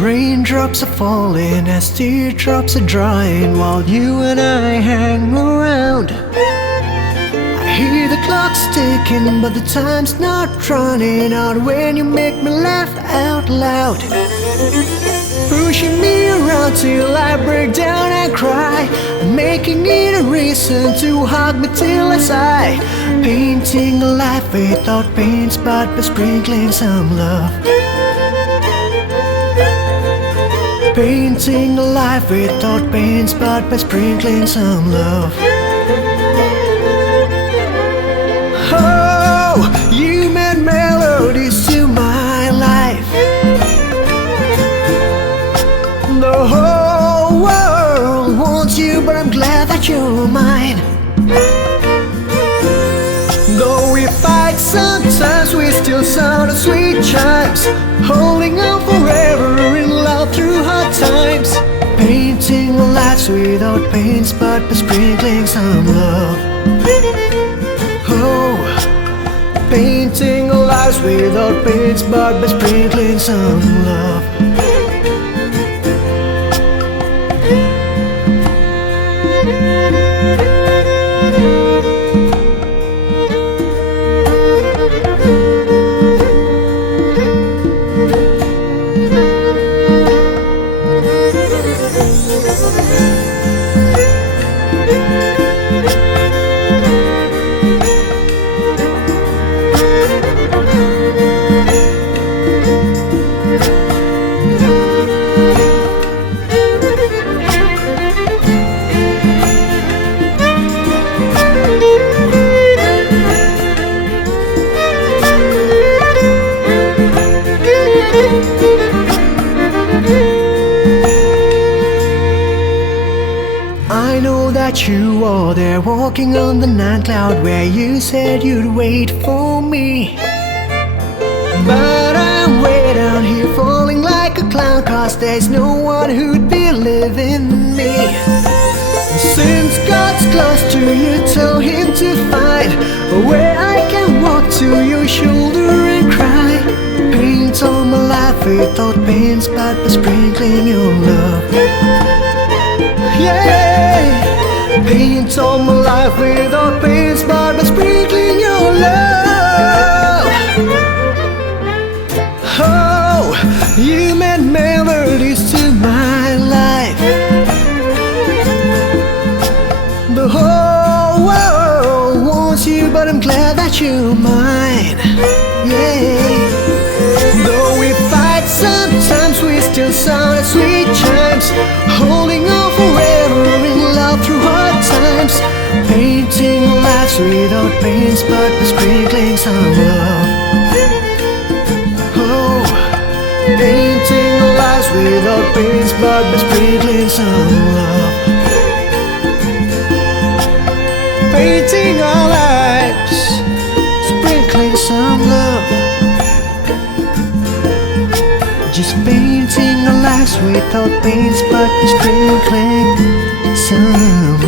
Raindrops are falling as teardrops are drying while you and I hang around. I hear the clock's ticking, but the time's not running out when you make me laugh out loud. Pushing me around till I break down and cry, and making it a reason to hug me till I sigh. Painting a life without paints but by sprinkling some love. Painting a life without paints but by sprinkling some love. Oh, you made melodies to my life. The whole world wants you, but I'm glad that you're mine. Though we fight sometimes, we still sound as sweet chimes, holding on forever in love through hard times. Painting lives without paints but by sprinkling some love. Oh, painting lives without paints but by sprinkling some love. I know that you are there walking on the night cloud where you said you'd wait for me. But I'm way down here falling like a clown, 'cause there's no one who'd believe in me. Since God's close to you, tell him to find a way I can walk to your shoulder and cry. Paint all my life without paints but by sprinkling your love. Yeah, paint all my life without paints but by sprinkling your love. Oh, you made melodies to my life. The whole world wants you, but I'm glad that you're mine. Yeah, though we fight sometimes, we still sound as sweet chimes, holding on forever in love through hard times. Painting lives without paints but by sprinkling some love. Oh, painting lives without paints but by sprinkling some love. Painting our lives, sprinkling some love. Just painting our lives without paints but by sprinkling some